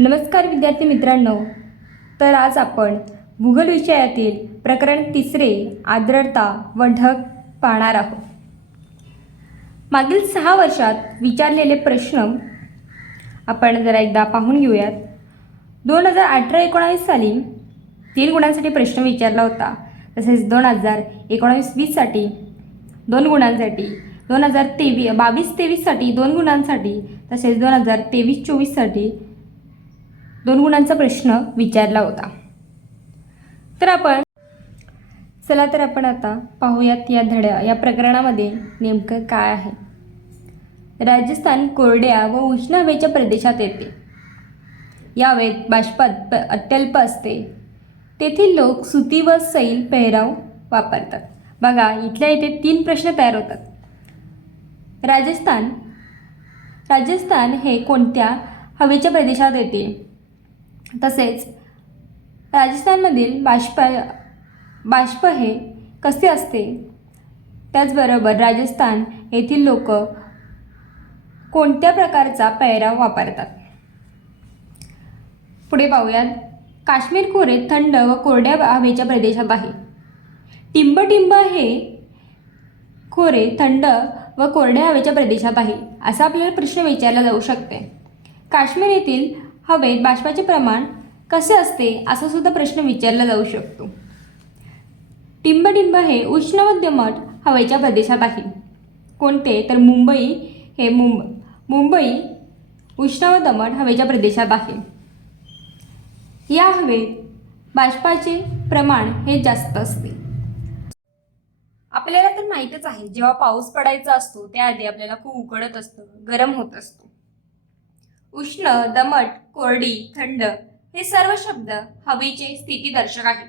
नमस्कार विद्यार्थी मित्रांनो. तर आज आपण भूगोल विषयातील प्रकरण तिसरे आर्द्रता व ढग पाहणार आहोत. मागील सहा वर्षात विचारलेले प्रश्न आपण जरा एकदा पाहून घेऊयात. दोन हजार अठरा एकोणावीस साली तीन गुणांसाठी प्रश्न विचारला होता. तसेच दोन हजार एकोणावीस वीससाठी दोन गुणांसाठी दोन हजार तेवी बावीस तेवीससाठी दोन गुणांसाठी तसेच दोन हजार तेवीस चोवीससाठी दोन गुणांचा प्रश्न विचारला होता. तर आपण चला तर आपण आता पाहूयात या धड्या या प्रकरणामध्ये नेमकं काय आहे. राजस्थान कोरड्या व उष्ण हवेच्या प्रदेशात येते. या हवेत बाष्पात प- अत्यल्प असते. तेथील लोक सुती व सैल पेहराव वापरतात. बघा इथल्या इथे तीन प्रश्न तयार होतात. राजस्थान राजस्थान हे कोणत्या हवेच्या प्रदेशात येते? तसेच राजस्थानमधील बाष्प बाष्प हे कसे असते? त्याचबरोबर राजस्थान येथील लोक कोणत्या प्रकारचा पेहराव वापरतात? पुढे पाहूयात. काश्मीर खोरे थंड व कोरड्या हवेच्या प्रदेशात आहे. टिंबटिंब हे खोरे थंड व कोरड्या हवेच्या प्रदेशात आहे असा आपल्याला प्रश्न विचारला जाऊ शकते. काश्मीर येथील हवेत बाष्पाचे प्रमाण कसे असते असा सुद्धा प्रश्न विचारला जाऊ शकतो. टिंबडिंब हे उष्ण व दमट हवेच्या प्रदेशात आहे. कोणते? तर मुंबई हे मुंब मुंबई उष्ण व दमट हवेच्या प्रदेशात आहे. या हवेत बाष्पाचे प्रमाण हे जास्त असते. आपल्याला तर माहीतच आहे जेव्हा पाऊस पडायचा असतो त्याआधी आपल्याला खूप उकडत असतं गरम होत असतो. उष्ण दमट कोरडी थंड हे सर्व शब्द हवेचे स्थिती दर्शक आहेत.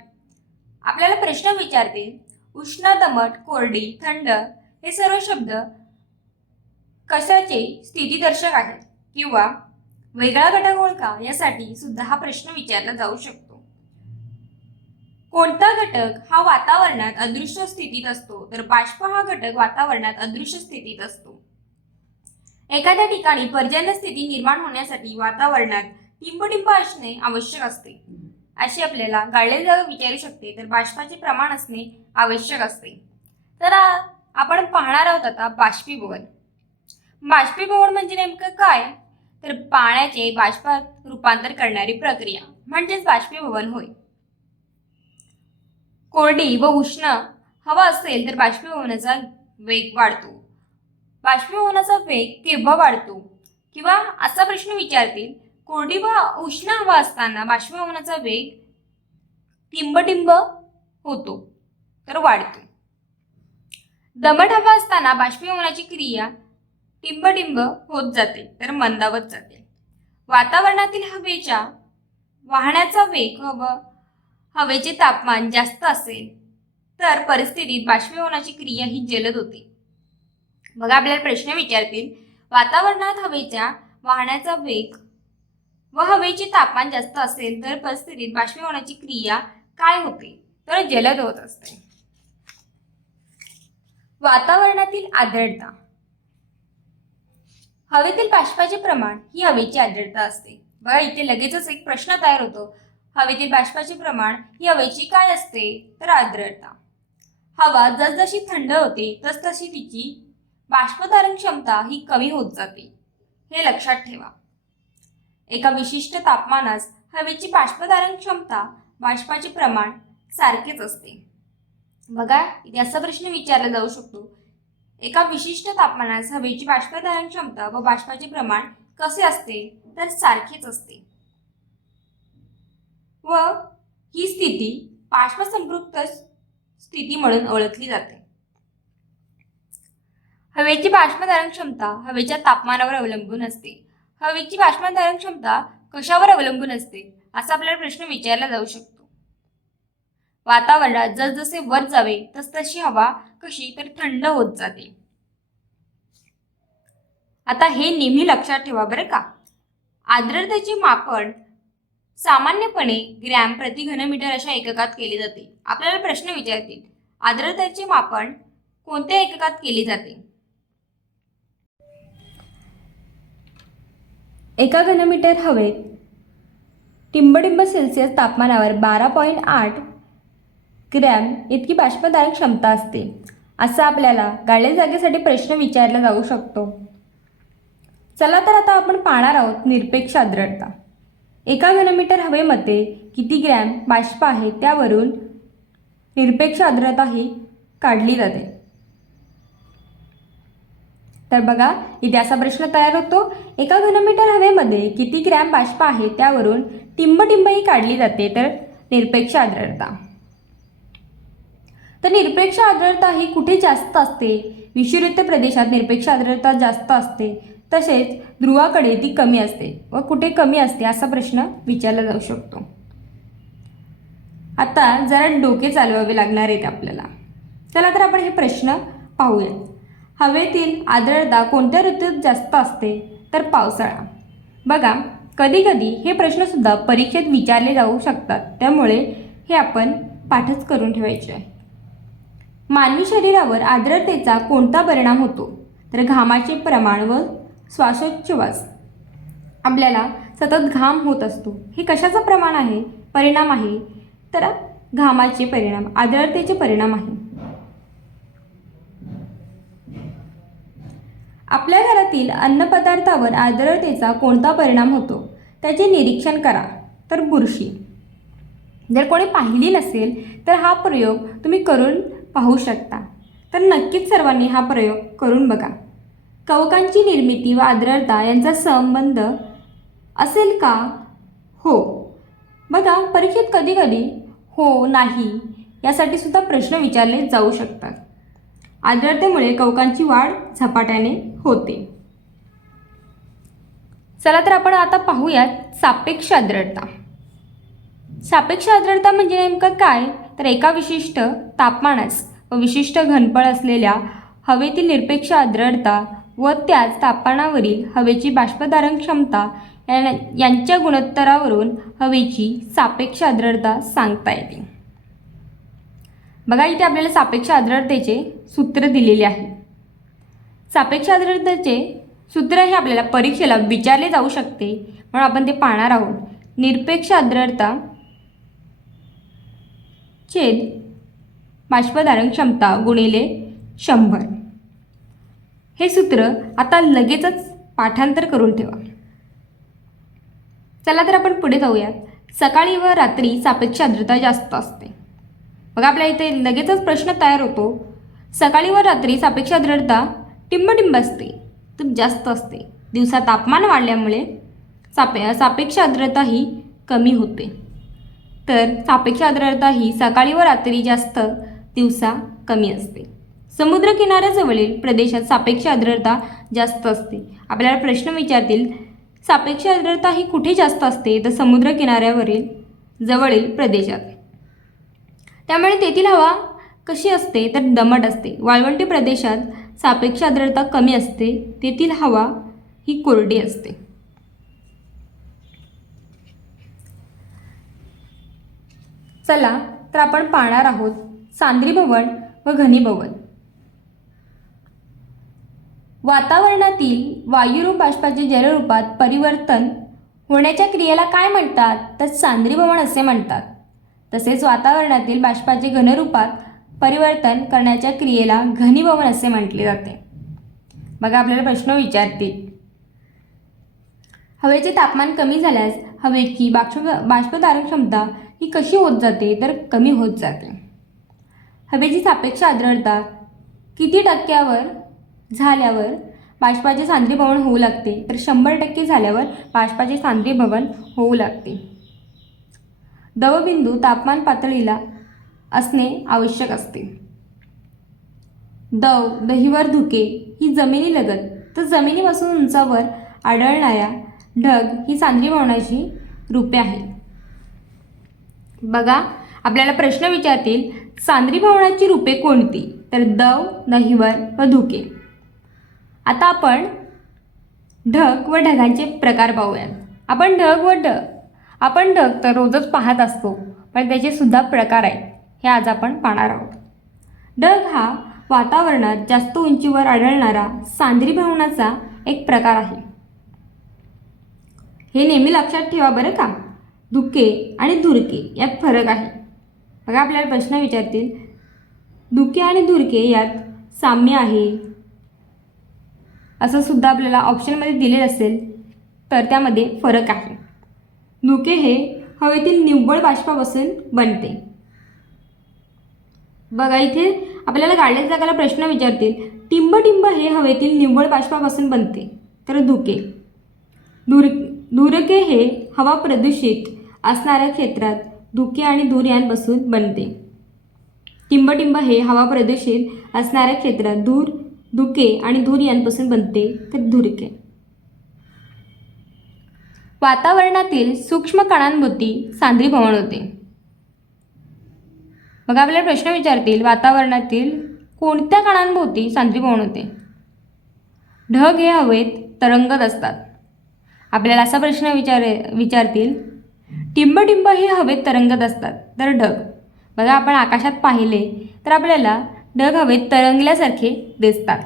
आपल्याला प्रश्न विचारतील उष्ण दमट कोरडी थंड हे सर्व शब्द कशाचे स्थितीदर्शक आहेत किंवा वेगळा घटक ओळखा यासाठी सुद्धा हा प्रश्न विचारला जाऊ शकतो. कोणता घटक हा वातावरणात अदृश्य स्थितीत असतो? तर बाष्प हा घटक वातावरणात अदृश्य स्थितीत असतो. एखाद्या ठिकाणी पर्जन्य स्थिती निर्माण होण्यासाठी वातावरणात टिंबटिंब असणे आवश्यक असते. अशी आपल्याला गाळलेली जागा विचारू शकते तर बाष्पाचे प्रमाण असणे आवश्यक असते. तर आपण पाहणार आहोत आता बाष्पीभवन. बाष्पीभवन म्हणजे नेमकं काय? तर पाण्याचे बाष्पात रूपांतर करणारी प्रक्रिया म्हणजेच बाष्पीभवन होय. कोरडी व उष्ण हवा असेल तर बाष्पीभवनाचा वेग वाढतो. बाष्पीभवनाचा वेग केव्हा वाढतो? किंवा असा प्रश्न विचारतील कोरडी व उष्ण हवा असताना बाष्पीभवनाचा वेग टिंबटिंब होतो तर वाढतो. दमट हवा असताना बाष्पीभवनाची क्रिया टिंबटिंब होत जाते तर मंदावत जाते. वातावरणातील हवेच्या वाहण्याचा वेग हव हवेचे तापमान जास्त असेल तर परिस्थितीत बाष्पीभवनाची क्रिया ही जलद होते. मग आपल्याला प्रश्न विचारतील वातावरणात हवेच्या वाहण्याचा वेग व हवेचे तापमान जास्त असेल तर परिस्थितीत बाष्पीभवनाची क्रिया काय होते? तर जलद होत असते. वातावरणातील आर्द्रता. हवेतील बाष्पाचे प्रमाण ही हवेची आर्द्रता असते. बघा इथे लगेचच एक प्रश्न तयार होतो. हवेतील बाष्पाचे प्रमाण ही हवेची काय असते? तर आर्द्रता. हवा जसजशी थंड होते तसतशी तिची बाष्पधारण क्षमता ही कमी होत जाते. हे लक्षात ठेवा. एका विशिष्ट तापमानास हवेची बाष्पधारण क्षमता बाष्पाचे प्रमाण सारखेच असते. बघा इथे असा प्रश्न विचारला जाऊ शकतो. एका विशिष्ट तापमानास हवेची बाष्पधारण क्षमता व बाष्पाचे प्रमाण कसे असते तर सारखेच असते. व ही स्थिती बाष्पसंपृक्त स्थिती म्हणून ओळखली जाते. हवेची बाष्पधारण क्षमता हवेच्या तापमानावर अवलंबून असते. हवेची बाष्पधारण क्षमता कशावर अवलंबून असते? असा आपल्याला प्रश्न विचारला जाऊ शकतो. वातावरणात जसजसे वर जावे तसतशी हवा कशी तर थंड होत जाते. आता हे नेहमी लक्षात ठेवा बरं का. आर्द्रतेचे मापन सामान्यपणे ग्रॅम प्रति घनमीटर अशा एककात केले जाते. आपल्याला प्रश्न विचारतील आर्द्रतेचे मापन कोणत्या एककात केले जाते? एका घनमीटर हवेत टिंबटिंब सेल्सिअस तापमानावर बारा पॉईंट आठ ग्रॅम इतकी बाष्पधारक क्षमता असते असा आपल्याला गाळ्या जागेसाठी प्रश्न विचारला जाऊ शकतो. चला तर आता आपण पाहणार आहोत निरपेक्ष आर्द्रता. एका घनमीटर हवेमध्ये किती ग्रॅम बाष्प आहे त्यावरून निरपेक्ष आर्द्रता ही काढली जाते. तर बघा इथे असा प्रश्न तयार होतो. एका घनमीटर हवेमध्ये किती ग्रॅम बाष्प आहे त्यावरून टिंबटिंब ही काढली जाते तर निरपेक्ष आर्द्रता. तर निरपेक्ष आर्द्रता ही कुठे जास्त असते? विषुवृत्त प्रदेशात निरपेक्ष आर्द्रता जास्त असते. तसेच ध्रुवाकडे ती कमी असते व कुठे कमी असते असा प्रश्न विचारला जाऊ शकतो. आता जरा डोके चालवावे लागणार आहेत आपल्याला. चला तर आपण हे प्रश्न पाहूयात. हवेतील आर्द्रता कोणत्या ऋतूत जास्त असते? तर पावसाळा. बघा कधी कधी हे प्रश्नसुद्धा परीक्षेत विचारले जाऊ शकतात. त्यामुळे हे आपण पाठच करून ठेवायचे. आहे मानवी शरीरावर आर्द्रतेचा कोणता परिणाम होतो? तर घामाचे प्रमाण व श्वासोच्छवास. आपल्याला सतत घाम होत असतो. हे कशाचं प्रमाण आहे? परिणाम आहे. तर घामाचे परिणाम आर्द्रतेचे परिणाम आहे. आपल्या घरातील अन्नपदार्थावर आर्द्रतेचा कोणता परिणाम होतो त्याचे निरीक्षण करा. तर बुरशी. जर कोणी पाहिली नसेल तर हा प्रयोग तुम्ही करून पाहू शकता. तर नक्कीच सर्वांनी हा प्रयोग करून बघा. कवकांची निर्मिती व आर्द्रता यांचा संबंध असेल का? हो. बघा परीक्षेत कधीकधी हो नाही यासाठी सुद्धा प्रश्न विचारले जाऊ शकतात. आर्द्रतेमुळे कवकांची वाढ झपाट्याने होते. चला तर आपण आता पाहूयात सापेक्ष आर्द्रता. सापेक्ष आर्द्रता म्हणजे नेमकं काय? तर एका विशिष्ट तापमानास व विशिष्ट घनफळ असलेल्या हवेतील निरपेक्ष आर्द्रता व त्याच तापमानावरील हवेची बाष्पधारण क्षमता या- यांच्या गुणोत्तरावरून हवेची सापेक्ष आर्द्रता सांगता येते. बघा इथे आपल्याला सापेक्ष आर्द्रतेचे सूत्र दिलेले आहे. सापेक्ष आर्द्रतेचे सूत्र हे आपल्याला परीक्षेला विचारले जाऊ शकते. म्हणून आपण ते पाहणार आहोत. निरपेक्ष आर्द्रता छेद बाष्पधारण क्षमता गुणिले शंभर. हे सूत्र आता लगेचच पाठांतर करून ठेवा. चला तर आपण पुढे जाऊयात. सकाळी व रात्री सापेक्ष आर्द्रता जास्त असते. मग आपल्या इथे लगेचच प्रश्न तयार होतो. सकाळी व रात्री सापेक्ष आर्द्रता टिंबटिंब असते. तर जास्त असते. दिवसा तापमान वाढल्यामुळे सापे सापेक्ष आर्द्रता ही कमी होते. तर सापेक्ष आर्द्रता ही सकाळी व रात्री जास्त दिवसा कमी असते. समुद्रकिनाऱ्याजवळील प्रदेशात सापेक्ष आर्द्रता जास्त असते. आपल्याला प्रश्न विचारतील सापेक्ष आर्द्रता ही कुठे जास्त असते? तर समुद्रकिनाऱ्यावरील जवळील प्रदेशात. त्यामुळे तेथील हवा कशी असते तर दमट असते. वाळवंटी प्रदेशात सापेक्ष आर्द्रता कमी असते. तेथील हवा ही कोरडी असते. चला तर आपण पाहणार आहोत सांद्री भवन व घनीभवन वातावरणातील वायुरूप बाष्पाचे जलरूपात परिवर्तन होण्याच्या क्रियेला काय म्हणतात? तर सांद्रीभवन असे म्हणतात. तसेच वातावरणातील बाष्पाचे घनरूपात परिवर्तन करण्याच्या क्रियेला घनीभवन असे म्हटले जाते. बघा आपल्याला प्रश्न विचारतील. हवेचे तापमान कमी झाल्यास हवेची बाष्प बाष्पधारण क्षमता ही कशी होत जाते तर कमी होत जाते. हवेची सापेक्ष आर्द्रता किती टक्क्यावर झाल्यावर बाष्पाचे सांद्रीभवन होऊ लागते तर शंभर टक्के झाल्यावर बाष्पाचे सांद्रीभवन होऊ लागते. दवबिंदू तापमान पातळीला असणे आवश्यक असते. दव दहीवर धुके ही जमिनीलगत तर जमिनीपासून उंचावर आढळणाऱ्या ढग ही सांद्रीभवनाची रूपे आहेत. बघा आपल्याला प्रश्न विचारतील सांद्रीभवनाची रूपे कोणती? तर दव दहीवर व धुके. आता आपण ढग व ढगांचे प्रकार पाहूयात. आपण ढग व ढग आपण ढग तर रोजच पाहत असतो पण त्याचे सुद्धा प्रकार आहेत. हे आज आपण पाहणार आहोत. ढग हा वातावरणात जास्त उंचीवर आढळणारा सांद्रीभवनाचा एक प्रकार आहे. हे नेहमी लक्षात ठेवा बरं का? धुके आणि धुरके यात फरक आहे. बघा आपल्याला प्रश्न विचारतील. धुके आणि धुरके यात साम्य आहे? असं सुद्धा आपल्याला ऑप्शनमध्ये दिलेलं असेल तर त्यामध्ये फरक आहे. धुके हे हवेतील निव्वळ बाष्पापासून बनते. बघा इथे आपल्याला गाडल्या जागाला प्रश्न विचारतील टिंबटिंब हे हवेतील निव्वळ बाष्पापासून बनते. तर धुके धुर धुरके हे हवा प्रदूषित असणाऱ्या क्षेत्रात धुके आणि धूर यांपासून बनते. टिंबटिंब हे हवा प्रदूषित असणाऱ्या क्षेत्रात धूर धुके आणि धूर यांपासून बनते तर धुरके. वातावरणातील सूक्ष्म कणांभोवती सांद्री भवन होते. मग आपल्याला प्रश्न विचारतील वातावरणातील कोणत्या कणांभोवती सांद्री भवन होते? ढग हे हवेत तरंगत असतात. आपल्याला असा प्रश्न विचार विचारतील टिंबटिंब हे हवेत तरंगत असतात तर ढग. बघा आपण आकाशात पाहिले तर आपल्याला ढग हवेत तरंगल्यासारखे दिसतात.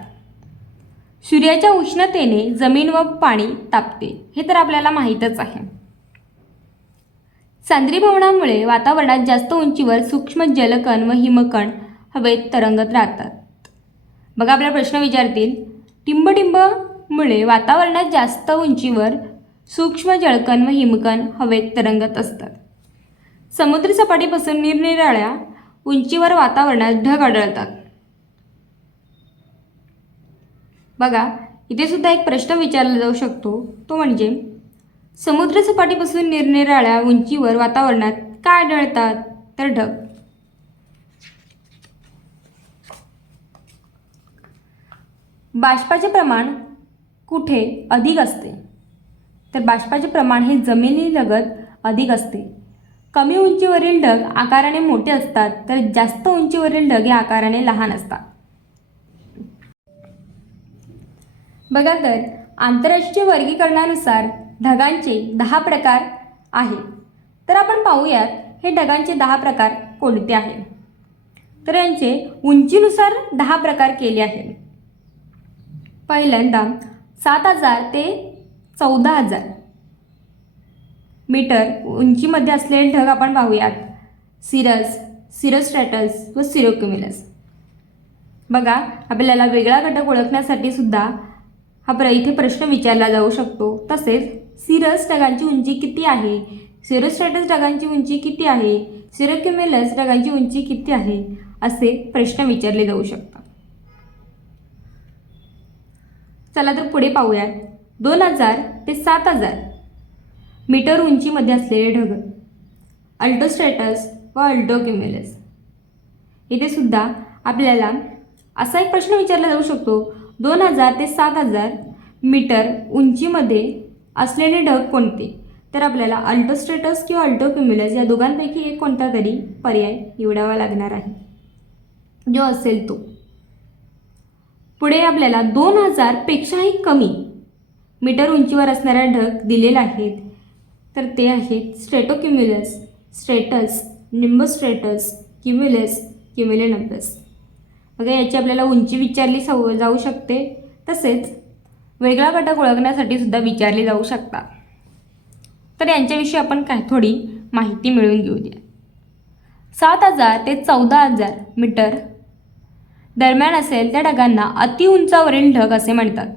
सूर्याच्या उष्णतेने जमीन व पाणी तापते. हे तर आपल्याला माहीतच आहे. सांद्रीभवनामुळे वातावरणात जास्त उंचीवर सूक्ष्म जलकण व हिमकण हवेत तरंगत राहतात. बघा आपल्याला प्रश्न विचारतील. टिंबटिंबमुळे वातावरणात जास्त उंचीवर सूक्ष्म जळकण व हिमकण हवेत तरंगत असतात. समुद्र सपाटीपासून निरनिराळ्या उंचीवर वातावरणात ढग आढळतात. बघा इथे सुद्धा एक प्रश्न विचारला जाऊ शकतो. तो म्हणजे समुद्रसपाटीपासून निरनिराळ्या उंचीवर वातावरणात काय आढळतात? तर ढग. बाष्पाचे प्रमाण कुठे अधिक असते? तर बाष्पाचे प्रमाण हे जमिनीलगत अधिक असते. कमी उंचीवरील ढग आकाराने मोठे असतात तर जास्त उंचीवरील ढग हे आकाराने लहान असतात. बघा तर आंतरराष्ट्रीय वर्गीकरणानुसार ढगांचे दहा प्रकार आहेत. तर आपण पाहूयात हे ढगांचे दहा प्रकार कोणते आहे तर यांचे उंचीनुसार दहा प्रकार केले आहेत. पहिल्यांदा सात हजार ते चौदा हजार. मीटर उंचीमध्ये असलेले ढग आपण पाहूयात. सिरस सिरोस्ट्रॅटस व सिरोक्युमिलस बघा आपल्याला वेगळा घटक ओळखण्यासाठी सुद्धा हा प्र इथे प्रश्न विचारला जाऊ शकतो. तसेच सिरस ढगांची उंची किती आहे? सिरोस्टॅटस ढगांची उंची किती आहे? सिरोक्युमेलस ढगांची उंची किती आहे? असे प्रश्न विचारले जाऊ शकतात. चला तर पुढे पाहूयात. दोन हजार ते सात हजार मीटर उंचीमध्ये असलेले ढग. अल्टोस्टॅटस व अल्टोक्युमेलस. इथे सुद्धा आपल्याला असा एक प्रश्न विचारला जाऊ शकतो. दोन हजार ते सात हजार मीटर उंचीमध्ये असलेले ढग कोणते? तर आपल्याला अल्टोस्ट्रेटस किंवा अल्टोक्युमिलस या दोघांपैकी एक कोणता तरी पर्याय निवडावा लागणार आहे. जो असेल तो. पुढे आपल्याला दोन हजारपेक्षाही कमी मीटर उंचीवर असणाऱ्या ढग दिलेले आहेत. तर ते आहेत स्ट्रेटोक्युम्युलस स्ट्रेटस निम्बोस्ट्रेटस क्युम्युलस क्युम्युलेनबस. मग याची आपल्याला उंची विचारली सव जाऊ शकते. तसेच वेगळा घटक ओळखण्यासाठी सुद्धा विचारले जाऊ शकतात तर यांच्याविषयी आपण काय थोडी माहिती मिळवून घेऊया. सात हजार ते चौदा हजार मीटर दरम्यान असेल त्या ढगांना अतिउंचावरील ढग असे म्हणतात.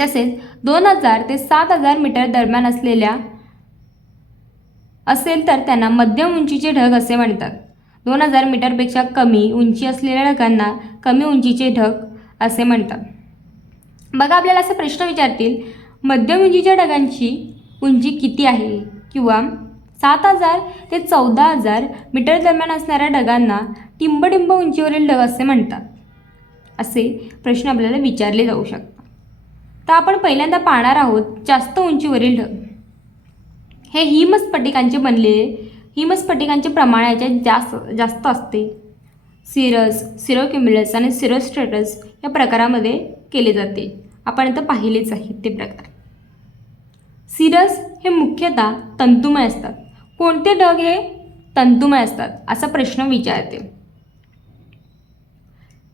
तसेच दोन हजार ते सात हजार मीटर दरम्यान असलेल्या असेल तर त्यांना मध्यम उंचीचे ढग असे म्हणतात. दोन हजार मीटरपेक्षा कमी उंची असलेल्या ढगांना कमी उंचीचे ढग असे म्हणतात. बघा आपल्याला असे प्रश्न विचारतील मध्यम उंचीच्या ढगांची उंची किती आहे? किंवा सात हजार ते चौदा हजार मीटर दरम्यान असणाऱ्या ढगांना टिंबटिंब उंचीवरील ढग असे म्हणतात. असे प्रश्न आपल्याला विचारले जाऊ शकतात. तर आपण पहिल्यांदा पाहणार आहोत जास्त उंचीवरील ढग. हे हिमस्फटिकांचे बनलेले हिमस्फटिकांचे प्रमाण याच्यात जास्त जास्त असते. सिरस सिरोक्युम्युलस आणि सिरोस्ट्रेटस या प्रकारामध्ये केले जाते. आपण इथं पाहिलेच आहेत ते प्रकार. सिरस हे मुख्यतः तंतुमय असतात. कोणते ढग हे तंतुमय असतात असा प्रश्न विचारते.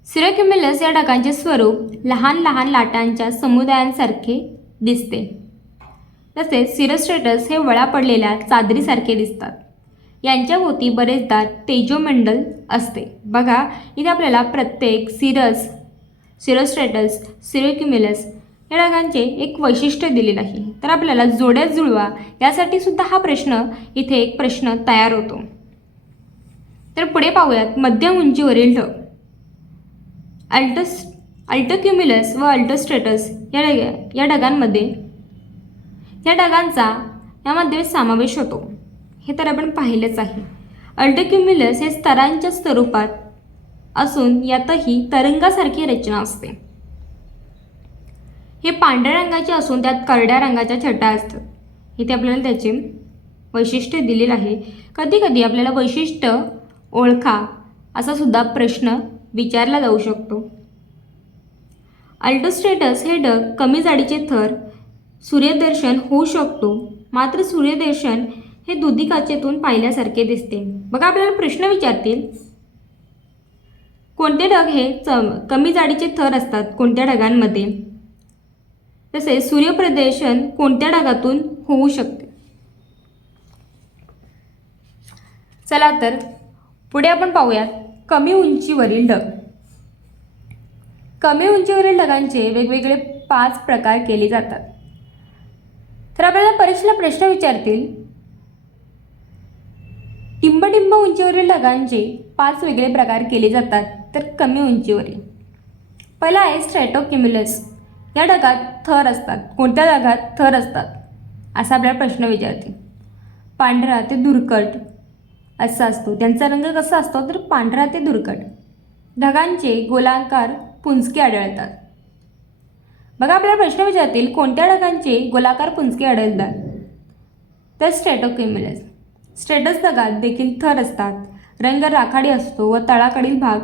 सिरोक्युम्युलस या ढगांचे स्वरूप लहान लहान लाटांच्या समुदायांसारखे दिसते. तसेच सिरोस्ट्रेटस हे वळा पडलेल्या चादरीसारखे दिसतात. यांच्याभोवती बरेचदा तेजोमंडल असते. बघा इथे आपल्याला प्रत्येक सिरस सिरोस्ट्रेटस सिरोक्युमिलस या ढगांचे एक वैशिष्ट्य दिलेलं आहे. तर आपल्याला जोड्यात जुळवा यासाठी सुद्धा हा प्रश्न इथे एक प्रश्न तयार होतो. तर पुढे पाहूयात मध्यम उंचीवरील ढग. अल्टस अल्टोक्युमिलस व अल्टोस्ट्रेटस या ढग या ढगांमध्ये या ढगांचा यामध्ये समावेश होतो. हे तर आपण पाहिलेच आहे. अल्टक्युम्युलस हे स्तरांच्या स्वरूपात असून यातही तरंगासारखी रचना असते. हे पांढऱ्या रंगाचे असून त्यात करड्या रंगाच्या छटा असतात. इथे आपल्याला त्याचे वैशिष्ट्य दिलेलं आहे. कधी कधी आपल्याला वैशिष्ट्य ओळखा असा सुद्धा प्रश्न विचारला जाऊ शकतो. अल्टोस्टेटस हे ढग कमी जाडीचे थर सूर्यदर्शन होऊ शकतो. मात्र सूर्यदर्शन हे दुधी काचेतून पाहिल्यासारखे दिसते. मग आपल्याला प्रश्न विचारतील कोणते ढग हे च कमी जाडीचे थर असतात कोणत्या ढगांमध्ये? तसेच सूर्यप्रदर्शन कोणत्या ढगातून होऊ शकते? चला तर पुढे आपण पाहूयात कमी उंचीवरील ढग. कमी उंचीवरील ढगांचे वेगवेगळे पाच प्रकार केले जातात. तर आपल्याला परीक्षेला प्रश्न विचारतील टिंबटिंब उंचीवरील ढगांचे पाच वेगळे प्रकार केले जातात तर कमी उंचीवरील. पहिला आहे स्ट्रॅटोक्युम्युलस या ढगात थर असतात. कोणत्या ढगात थर असतात? असा आपल्याला प्रश्न विचारतील. पांढरा ते धुरकट असा असतो. त्यांचा रंग कसा असतो? तर पांढरा ते धुरकट ढगांचे गोलाकार पुंजके आढळतात. बघा आपल्याला प्रश्न विचारतील कोणत्या ढगांचे गोलाकार पुंजके आढळतात? तर स्ट्रेटोक्युम्युलस स्ट्रेटस दगात देखील थर असतात. रंग राखाडी असतो व तळाकडील भाग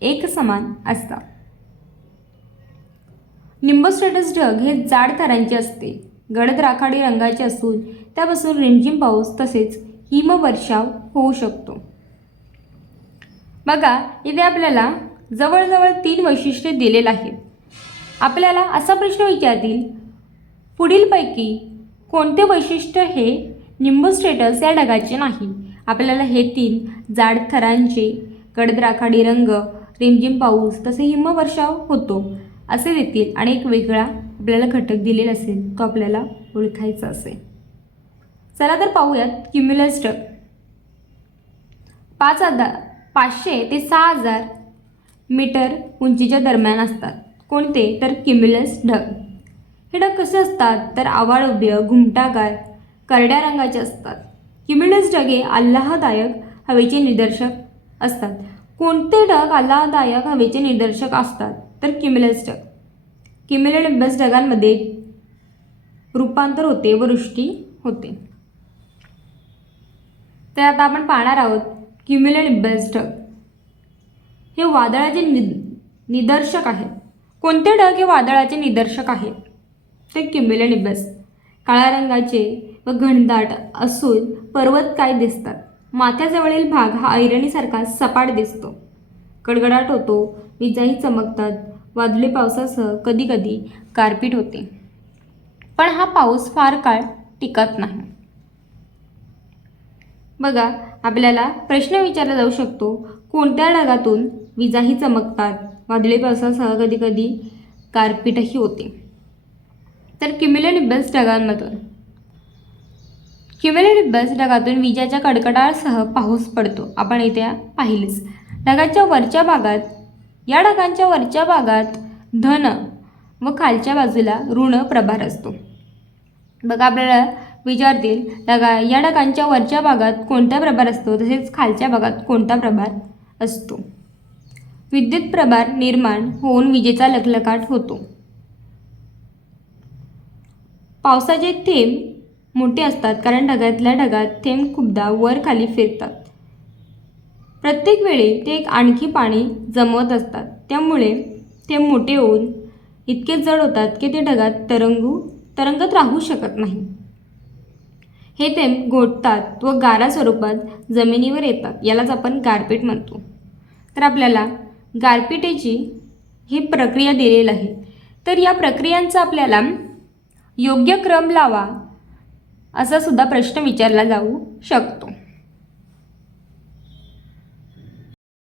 एक समान असतात. निंबोस्टेटस ढग हे जाड थरांचे असते. गडद राखाडी रंगाचे असून त्यापासून रिमझिम पाऊस तसेच हिमवर्षाव होऊ शकतो. बघा इथे आपल्याला जवळजवळ तीन वैशिष्ट्ये दिलेली आहेत. आपल्याला असा प्रश्न विचारतील पुढीलपैकी कोणते वैशिष्ट्य हे निंबोस्टेटस या ढगाचे नाही. आपल्याला हे तीन जाड थरांचे कडद्राखाडी रंग रिमझिम पाऊस तसे हिमवर्षाव होतो असे देतील. आणि एक वेगळा आपल्याला घटक दिलेला असेल तो आपल्याला ओळखायचा असेल. चला तर पाहूयात क्युम्युलस ढग. पाच हजार पाचशे ते सहा हजार मीटर उंचीच्या दरम्यान असतात. कोणते? तर क्युम्युलस ढग. हे ढग कसे असतात? तर आवाळभ्य घुमटागार करड्या रंगाचे असतात. क्युम्युलस ढगे आल्हादायक हवेचे निदर्शक असतात. कोणते ढग आल्हादायक हवेचे निदर्शक असतात? तर किमिलस ढग. क्युम्युलनिंबस ढगांमध्ये रूपांतर होते व वृष्टी होते. तर आता आपण पाहणार आहोत क्युम्युलनिंबस ढग. हे वादळाचे नि निदर्शक आहेत. कोणते ढग हे वादळाचे निदर्शक आहेत? ते क्युम्युलनिंबस काळ्या रंगाचे व घनदाट असून पर्वत काय दिसतात? माथ्याजवळील भाग हा ऐरणीसारखा सपाट दिसतो. कडगडाट होतो विजाही चमकतात वादळी पावसासह कधीकधी गारपीट होते. पण हा पाऊस फार काळ टिकत नाही. बघा आपल्याला प्रश्न विचारला जाऊ शकतो कोणत्या ढगातून विजाही चमकतात वादळी पावसासह कधीकधी गारपीटही होते. तर क्युम्युलनिबस ढगांमधून क्युम्युलनिबस ढगातून विजाच्या कडकडासह पाऊस पडतो. आपण इथे पाहिलेच. ढगाच्या वरच्या भागात या ढगांच्या वरच्या भागात धन व खालच्या बाजूला ऋण प्रभार असतो. बघा आपल्याला विचारतील ढगा या ढगांच्या वरच्या भागात कोणता प्रभार असतो? तसेच खालच्या भागात कोणता प्रभार असतो? विद्युत प्रभार निर्माण होऊन विजेचा लखलकाट होतो. पावसाचे थेंब मोठे असतात कारण ढगातल्या ढगात थेंब खूपदा वर खाली फिरतात. प्रत्येक वेळी ते एक आणखी पाणी जमवत असतात. त्यामुळे ते मोठे होऊन इतके जड होतात की ते ढगात तरंगू तरंगत राहू शकत नाही. हे थेंब घोटतात व गारा स्वरूपात जमिनीवर येतात यालाच आपण गारपीट म्हणतो. तर आपल्याला गारपिटेची ही प्रक्रिया दिलेली आहे. तर या प्रक्रियांचा आपल्याला योग्य क्रम लावा. असा सुद्धा प्रश्न विचारला जाऊ शकतो.